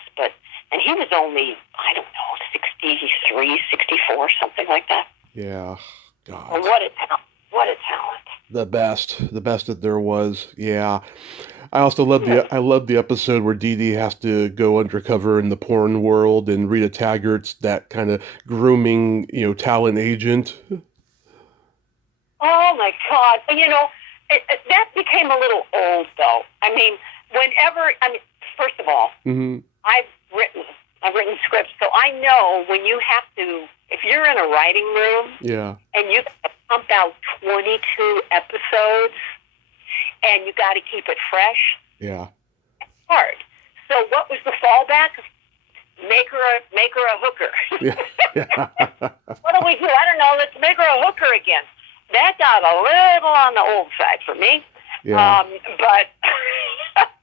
and he was only, I don't know, 63, 64, something like that. Yeah. God. Well, what a talent. The best that there was. Yeah. I also love the episode where Dee Dee has to go undercover in the porn world, and Rita Taggart's that kind of grooming, talent agent. Oh my God! That became a little old, though. First of all, mm-hmm. I've written scripts, so I know when you have to, if you're in a writing room, yeah, and you pump out 22 episodes, and you got to keep it fresh. Yeah. It's hard. So what was the fallback? Make her a hooker. Yeah. What do we do? I don't know. Let's make her a hooker again. That got a little on the old side for me. Yeah. But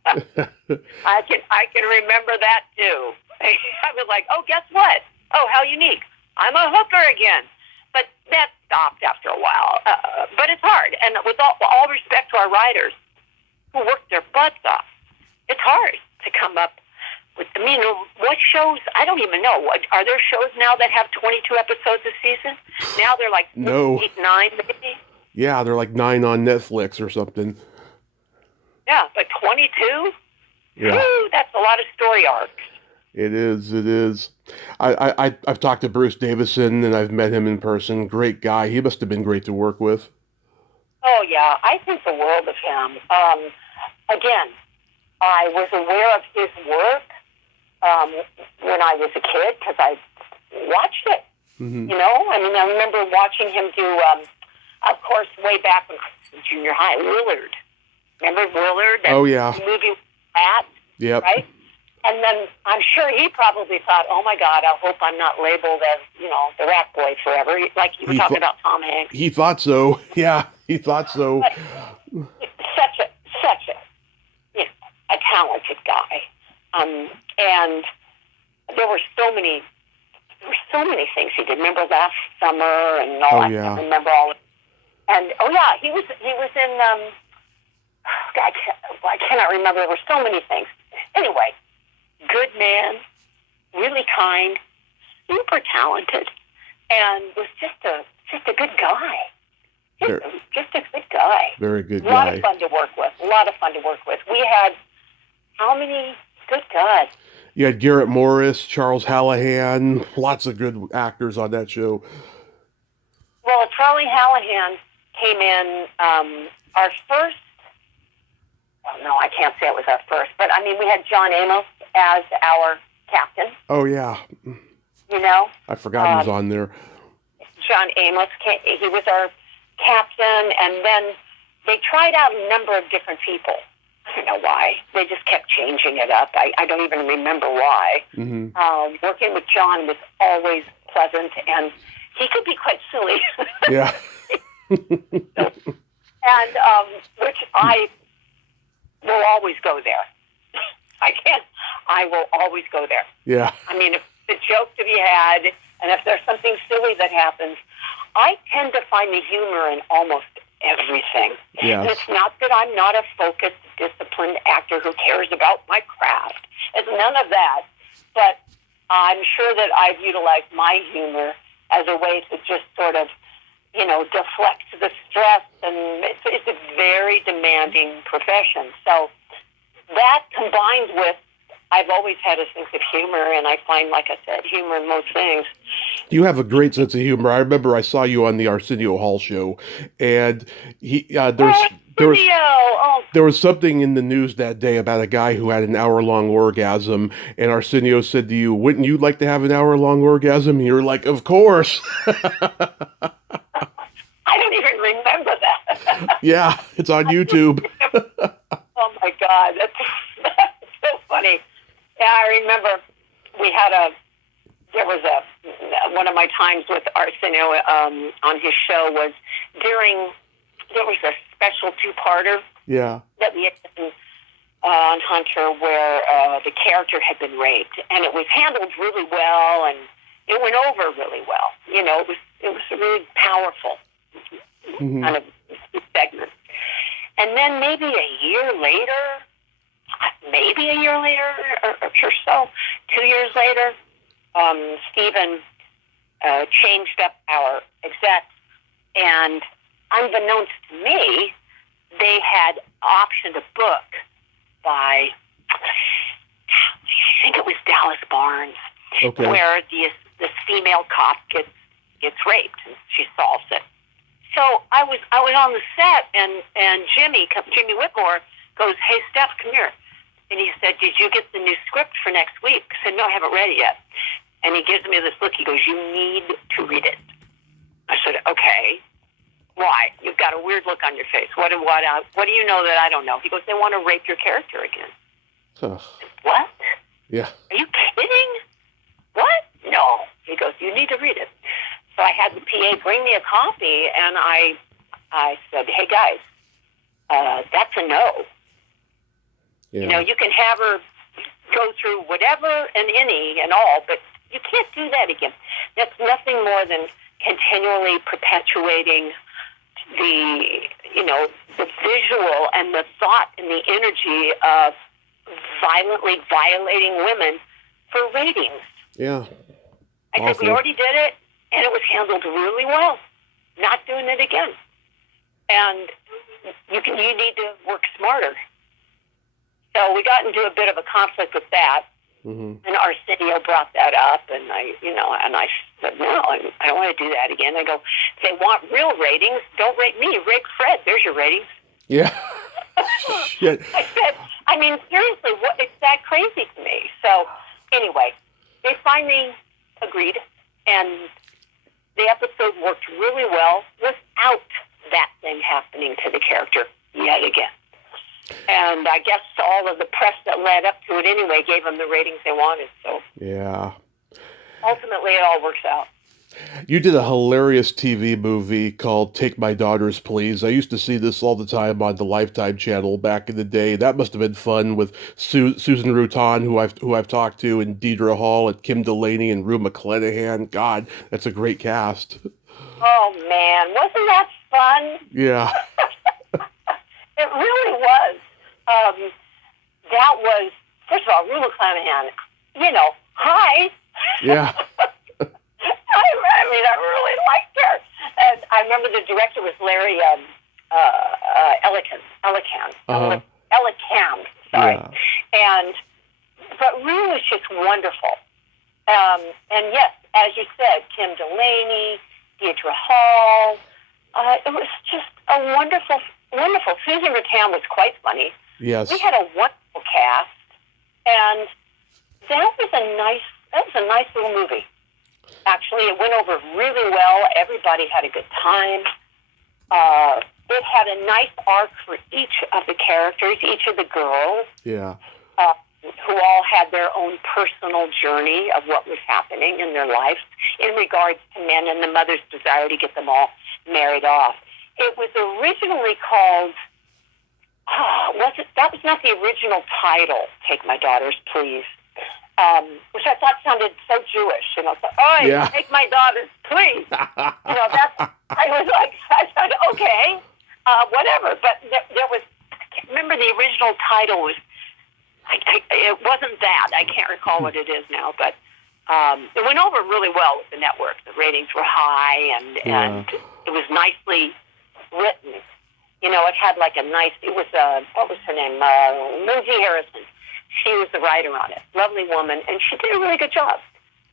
I can remember that too. I was like, oh, guess what? Oh, how unique. I'm a hooker again. But that stopped after a while. But it's hard. And with all respect to our writers who work their butts off, it's hard to come up with, I mean, what shows, I don't even know. Are there shows now that have 22 episodes a season? Now they're like No. 8, 9 maybe? Yeah, they're like 9 on Netflix or something. Yeah, but 22? Yeah. Whew, that's a lot of story arcs. It is. It is. I've talked to Bruce Davison, and I've met him in person. Great guy. He must have been great to work with. Oh, yeah. I think the world of him. Again, I was aware of his work when I was a kid because I watched it. Mm-hmm. You know? I mean, I remember watching him do, of course, way back when I was in junior high, Willard. Remember Willard? Oh, yeah. The movie Splat? Yep. Right? And then I'm sure he probably thought, oh, my God, I hope I'm not labeled as, you know, the rat boy forever. Like you were talking about Tom Hanks. He thought so. Yeah, he thought so. But such a, you know, a talented guy. And there were so many things he did. Remember Last Summer and all that. Yeah. I remember all of it. And, oh, yeah, he was in, I cannot remember. There were so many things. Anyway. Good man, really kind, super talented, and was just a good guy. Just a good guy. Very good guy. A lot of fun to work with. We had how many good guys? You had Garrett Morris, Charles Hallahan, lots of good actors on that show. Well, Charlie Hallahan came in our first. Well, no, I can't say it was our first, but I mean, we had John Amos as our captain. Oh, yeah. You know? I forgot he was on there. John Amos, he was our captain, and then they tried out a number of different people. I don't know why. They just kept changing it up. I don't even remember why. Mm-hmm. Working with John was always pleasant, and he could be quite silly. Yeah. And which I will always go there. I will always go there. Yeah. I mean, if the joke to be had, and if there's something silly that happens, I tend to find the humor in almost everything. Yes. And it's not that I'm not a focused, disciplined actor who cares about my craft. It's none of that. But I'm sure that I've utilized my humor as a way to just sort of, you know, deflect the stress. And it's a very demanding profession. So that combined with, I've always had a sense of humor, and I find, like I said, humor in most things. You have a great sense of humor. I remember I saw you on the Arsenio Hall show, and there was something in the news that day about a guy who had an hour-long orgasm, and Arsenio said to you, "Wouldn't you like to have an hour-long orgasm?" And you're like, "Of course." I don't even remember that. Yeah, it's on YouTube. Oh my God, that's so funny. Yeah, I remember there was one of my times with Arsenio on his show was there was a special two-parter. Yeah. That we had done on Hunter where the character had been raped, and it was handled really well, and it went over really well. You know, it was a really powerful kind of segment. And then maybe a year later or so, 2 years later, Stephen changed up our execs, and unbeknownst to me, they had optioned a book by, I think it was Dallas Barnes, okay, where this female cop gets raped, and she solves it. So I was on the set, and Jimmy Whitmore goes, "Hey, Steph, come here." And he said, "Did you get the new script for next week?" I said, "No, I haven't read it yet." And he gives me this look. He goes, "You need to read it." I said, "Okay. Why? You've got a weird look on your face. What do you know that I don't know?" He goes, "They want to rape your character again." Ugh. What? Yeah. Are you kidding? What? No. He goes, "You need to read it." So I had the PA bring me a copy, and I said, "Hey, guys, that's a no." Yeah. You know, you can have her go through whatever and any and all, but you can't do that again. That's nothing more than continually perpetuating the, you know, the visual and the thought and the energy of violently violating women for ratings. Yeah. I think we already did it, and it was handled really well. Not doing it again. And you need to work smarter. So we got into a bit of a conflict with that. Mm-hmm. And Arsenio brought that up, and I said, no, I don't want to do that again. I go, if they want real ratings, don't rate me, rate Fred. There's your ratings. Yeah. Shit. I said, I mean, seriously, it's that crazy to me. So anyway, they finally agreed, and the episode worked really well without that thing happening to the character yet again. And I guess all of the press that led up to it anyway gave them the ratings they wanted. So yeah, ultimately it all works out. You did a hilarious TV movie called Take My Daughters, Please. I used to see this all the time on the Lifetime channel back in the day. That must have been fun with Susan Rutan, who I've talked to, and Deidre Hall, and Kim Delaney, and Rue McClanahan. God, that's a great cast. Oh, man. Wasn't that fun? Yeah. It really was. That was, first of all, Rue McClanahan, hi. Yeah. I mean, I really liked her. And I remember the director was Larry Elican, sorry. Yeah. But Rue was just wonderful. And yes, as you said, Kim Delaney, Deidre Hall, it was just a wonderful. Susan Rutan was quite funny. Yes. We had a wonderful cast, and that was a nice little movie. Actually, it went over really well. Everybody had a good time. It had a nice arc for each of the characters, each of the girls. Yeah. Who all had their own personal journey of what was happening in their lives in regards to men and the mother's desire to get them all married off. It was originally called, that was not the original title, Take My Daughters, Please, which I thought sounded so Jewish. Yeah. Take my daughters, please. I said, okay, whatever. But there was, remember the original title was, it wasn't that. I can't recall what it is now, but it went over really well with the network. The ratings were high, and it was nicely written. It had what was her name? Lindsay Harrison. She was the writer on it. Lovely woman, and she did a really good job.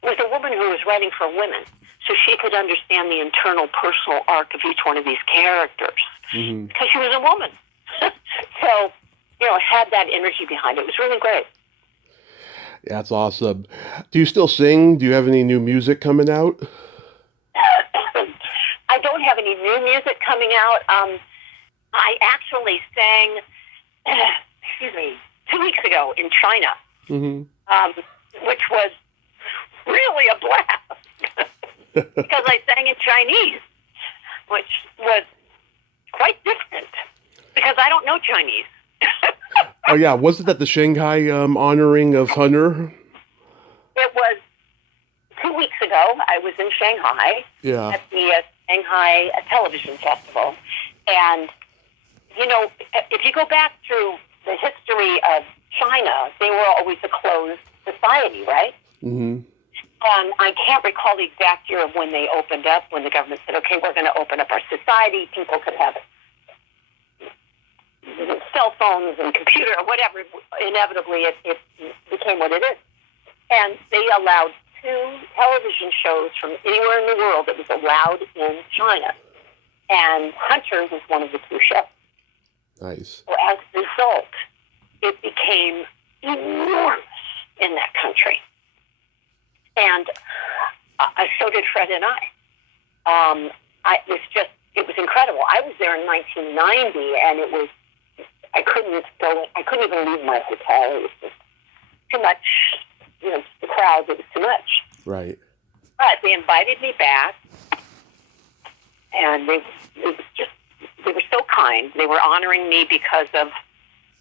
It was a woman who was writing for women, so she could understand the internal personal arc of each one of these characters, because she was a woman. So, it had that energy behind it. It was really great. Yeah, that's awesome. Do you still sing? Do you have any new music coming out? I don't have any new music coming out. I actually sang, 2 weeks ago in China, which was really a blast because I sang in Chinese, which was quite different because I don't know Chinese. Oh, yeah. Was it at the Shanghai honoring of Hunter? It was 2 weeks ago. I was in Shanghai at the Shanghai Television Festival. And, if you go back through the history of China, they were always a closed society, right? Mm-hmm. And I can't recall the exact year of when they opened up, when the government said, okay, we're going to open up our society. People could have cell phones and computer or whatever. Inevitably, it became what it is. And they allowed 2 television shows from anywhere in the world that was allowed in China. And Hunter was one of the 2 shows. Nice. So as a result, it became enormous in that country. And so did Fred and I. It was incredible. I was there in 1990, and I couldn't even leave my hotel. It was just too much, the crowd, it was too much. Right. But they invited me back, and they were so kind. They were honoring me because of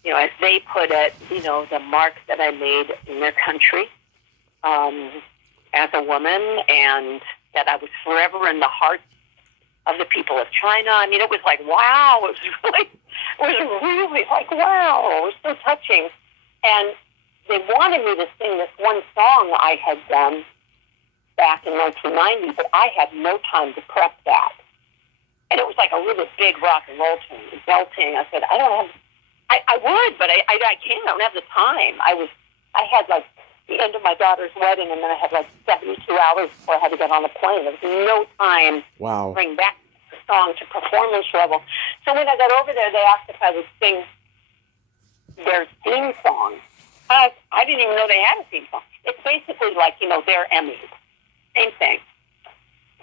as they put it, the mark that I made in their country as a woman, and that I was forever in the heart of the people of China. I mean, it was like, wow. It was really like, wow. It was so touching. And they wanted me to sing this one song I had done back in 1990, but I had no time to prep that. And it was like a really big rock and roll tune, belting. I said, I would, but I can't. I don't have the time. I had like the end of my daughter's wedding, and then I had like 72 hours before I had to get on a plane. There was no time to bring back the song to performance level. So when I got over there, they asked if I would sing their theme song. I didn't even know they had a theme song. It's basically like, their Emmys. Same thing.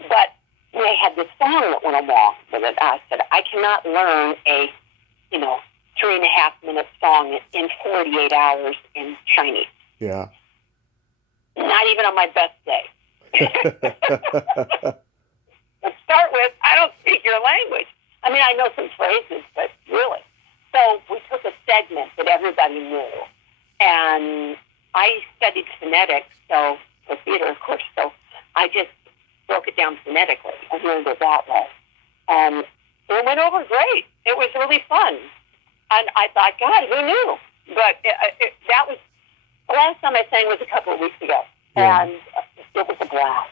But they had this song that went along with it. I said, I cannot learn a, 3.5-minute song in 48 hours in Chinese. Yeah. Not even on my best day. To start with, I don't speak your language. I mean, I know some phrases, but really. So we took a segment that everybody knew. And I studied phonetics, so for theater, of course. So I just broke it down phonetically and learned it that way. And it went over great. It was really fun. And I thought, God, who knew? But that was, the last time I sang was a couple of weeks ago. Yeah. And it was a blast.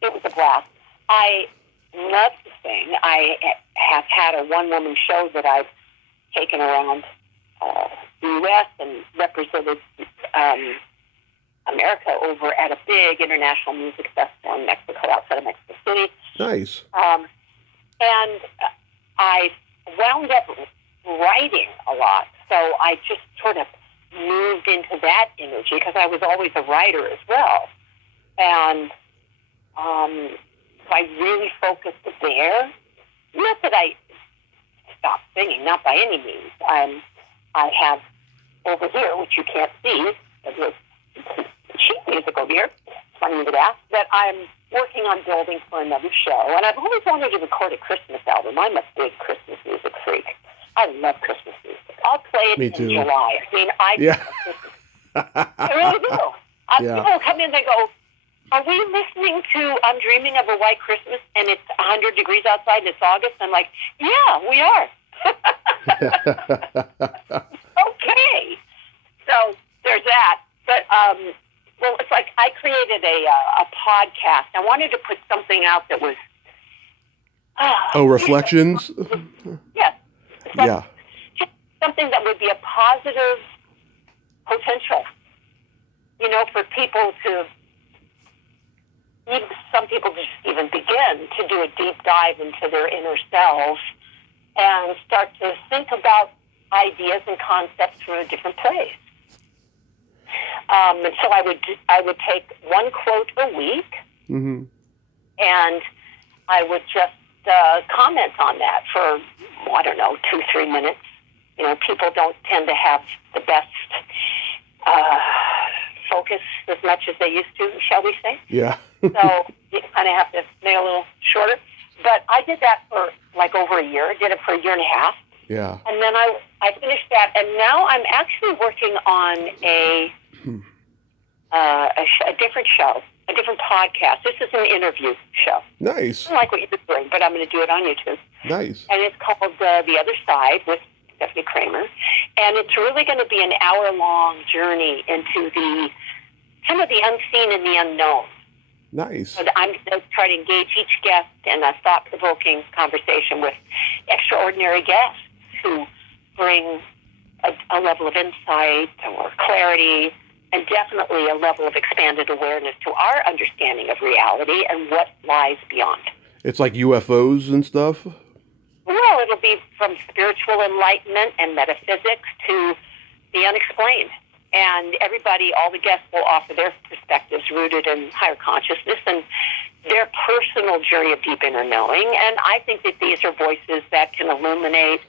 It was a blast. I love to sing. I have had a one-woman show that I've taken around the U.S. and represented America over at a big international music festival in Mexico, outside of Mexico City. Nice. And I wound up writing a lot, so I just sort of moved into that energy because I was always a writer as well. And so I really focused there. Not that I stopped singing, not by any means. I have over here, which you can't see, there's sheet music over here, funny to ask, that I'm working on building for another show. And I've always wanted to record a Christmas album. I'm a big Christmas music freak. I love Christmas music. I'll play it in July. I mean, I really do. People come in and they go, are we listening to I'm Dreaming of a White Christmas and it's 100 degrees outside and it's August? I'm like, yeah, we are. Okay. So there's that. But, well, it's like I created a podcast. I wanted to put something out that was... reflections? Yes. Yeah. Something that would be a positive potential, for people to... Some people just even begin to do a deep dive into their inner selves and start to think about ideas and concepts from a different place. And so I would take one quote a week, mm-hmm. and I would just comment on that for, 2-3 minutes. People don't tend to have the best focus as much as they used to, shall we say? Yeah. So you kind of have to make it a little shorter. But I did that for over a year. I did it for a year and a half. Yeah. And then I finished that, and now I'm actually working on a different show, a different podcast. This is an interview show. Nice. I don't like what you've been doing, but I'm going to do it on YouTube. Nice. And it's called The Other Side with Stepfanie Kramer. And it's really going to be an hour-long journey into some of the unseen and the unknown. Nice. So I'm going to try to engage each guest in a thought-provoking conversation with extraordinary guests who bring a level of insight or clarity and definitely a level of expanded awareness to our understanding of reality and what lies beyond. It's like UFOs and stuff? Well, it'll be from spiritual enlightenment and metaphysics to the unexplained. And everybody, all the guests will offer their perspectives rooted in higher consciousness and their personal journey of deep inner knowing. And I think that these are voices that can illuminate,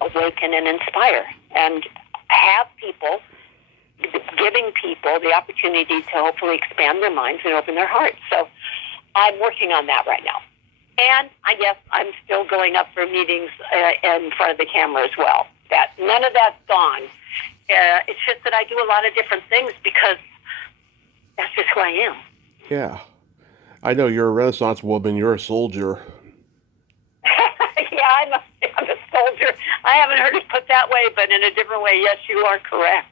awaken, and inspire, and have people, giving people the opportunity to hopefully expand their minds and open their hearts. So I'm working on that right now. And I guess I'm still going up for meetings in front of the camera as well. that. None of that's gone. It's just that I do a lot of different things because that's just who I am. Yeah. I know you're a Renaissance woman. You're a soldier. Yeah, I'm a soldier. I haven't heard it put that way, but in a different way, yes, you are correct.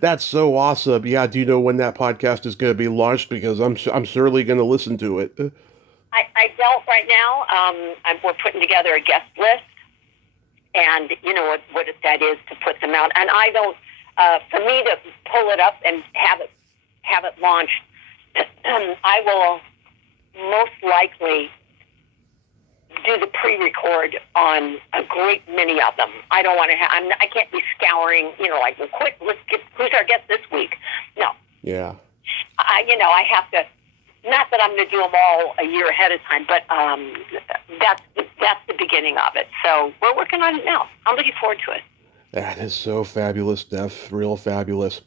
That's so awesome. Yeah, do you know when that podcast is going to be launched? Because I'm certainly going to listen to it. I don't right now. We're putting together a guest list, and you know what that is to put them out. And I don't. For me to pull it up and have it launched, I will most likely do the pre-record on a great many of them. I don't want to I can't be scouring, like, well, quick, let's get, who's our guest this week? No. Yeah. I have to, not that I'm going to do them all a year ahead of time, but that's the beginning of it. So we're working on it now. I'm looking forward to it. That is so fabulous, Steph. Real fabulous.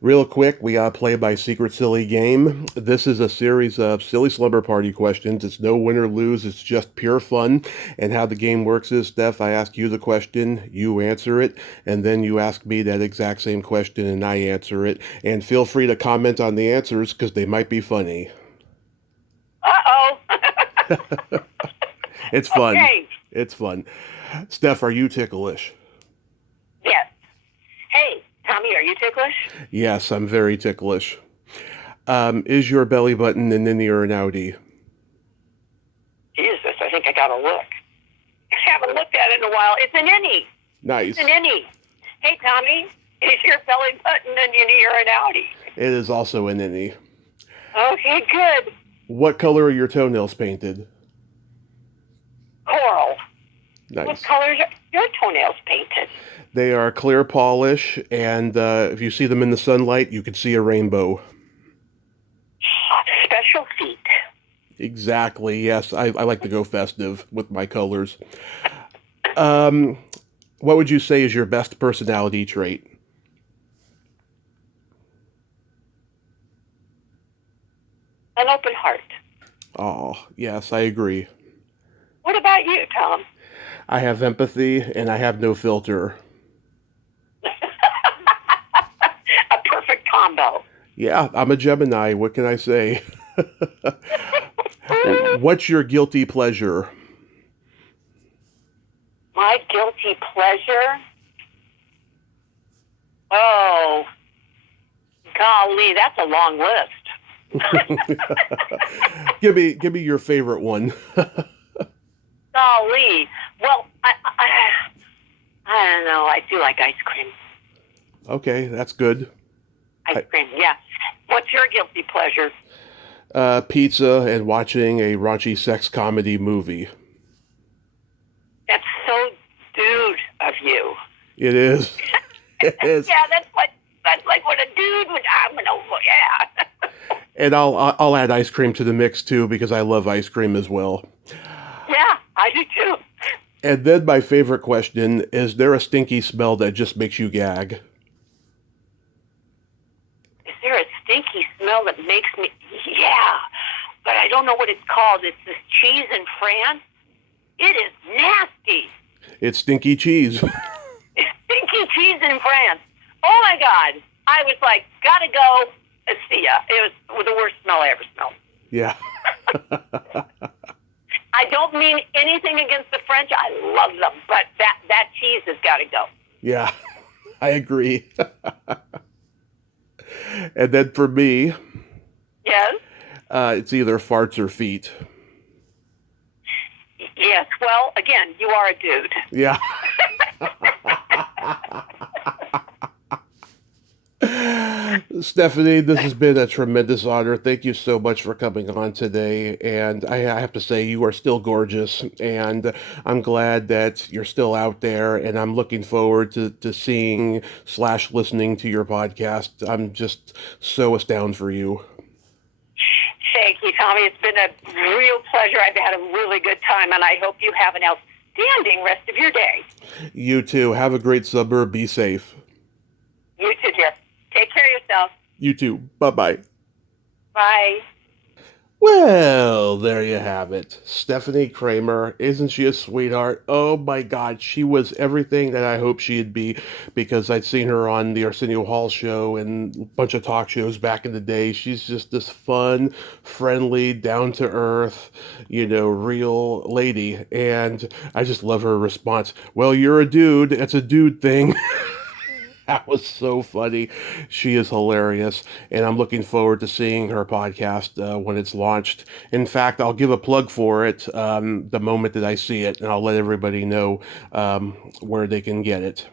Real quick, we got to play my secret silly game. This is a series of silly slumber party questions. It's no win or lose. It's just pure fun. And how the game works is, Steph, I ask you the question, you answer it, and then you ask me that exact same question and I answer it. And feel free to comment on the answers because they might be funny. Uh-oh. It's fun. Okay. It's fun. Steph, are you ticklish? Yes. Hey, Tommy, are you ticklish? Yes, I'm very ticklish. Is your belly button an innie or an outie? Jesus, I think I got to look. I haven't looked at it in a while. It's an innie. Nice. It's an innie. Hey, Tommy, is your belly button an innie or an outie? It is also an innie. Okay, good. What color are your toenails painted? Coral. Nice. What colors are your toenails painted? They are clear polish, and if you see them in the sunlight, you can see a rainbow. Special feet. Exactly, yes. I like to go festive with my colors. What would you say is your best personality trait? An open heart. Oh, yes, I agree. What about you, Tom? I have empathy, and I have no filter. A perfect combo. Yeah, I'm a Gemini. What can I say? What's your guilty pleasure? My guilty pleasure? Oh, golly, that's a long list. Give me your favorite one. Golly. Well, I don't know. I do like ice cream. Okay, that's good. Ice cream, yeah. What's your guilty pleasure? Pizza and watching a raunchy sex comedy movie. That's so dude of you. It is. It is. Yeah, that's like what a dude would. Yeah. And I'll add ice cream to the mix too because I love ice cream as well. Yeah, I do too. And then my favorite question, is there a stinky smell that just makes you gag? Is there a stinky smell that makes me... Yeah, but I don't know what it's called. It's this cheese in France. It is nasty. It's stinky cheese. It's stinky cheese in France. Oh, my God. I was like, gotta go. See ya. It was the worst smell I ever smelled. Yeah. I don't mean anything against the French. I love them. But that cheese has got to go. Yeah, I agree. And then for me... Yes? It's either farts or feet. Yes. Well, again, you are a dude. Yeah. Stepfanie, this has been a tremendous honor. Thank you so much for coming on today. And I have to say, you are still gorgeous. And I'm glad that you're still out there. And I'm looking forward to seeing / listening to your podcast. I'm just so astounded for you. Thank you, Tommy. It's been a real pleasure. I've had a really good time, and I hope you have an outstanding rest of your day. You too. Have a great summer. Be safe. You too, dear. Take care of yourself. You too. Bye-bye. Bye. Well, there you have it. Stepfanie Kramer. Isn't she a sweetheart? Oh my God, she was everything that I hoped she'd be, because I'd seen her on the Arsenio Hall show and a bunch of talk shows back in the day. She's just this fun, friendly, down to earth, real lady. And I just love her response. Well, you're a dude. It's a dude thing. That was so funny. She is hilarious, and I'm looking forward to seeing her podcast when it's launched. In fact, I'll give a plug for it the moment that I see it, and I'll let everybody know where they can get it.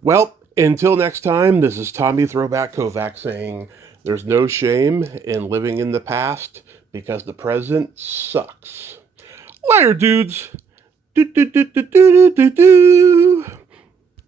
Well, until next time, this is Tommy Throwback Kovac saying there's no shame in living in the past because the present sucks. Later, dudes. Do, do, do, do, do, do, do.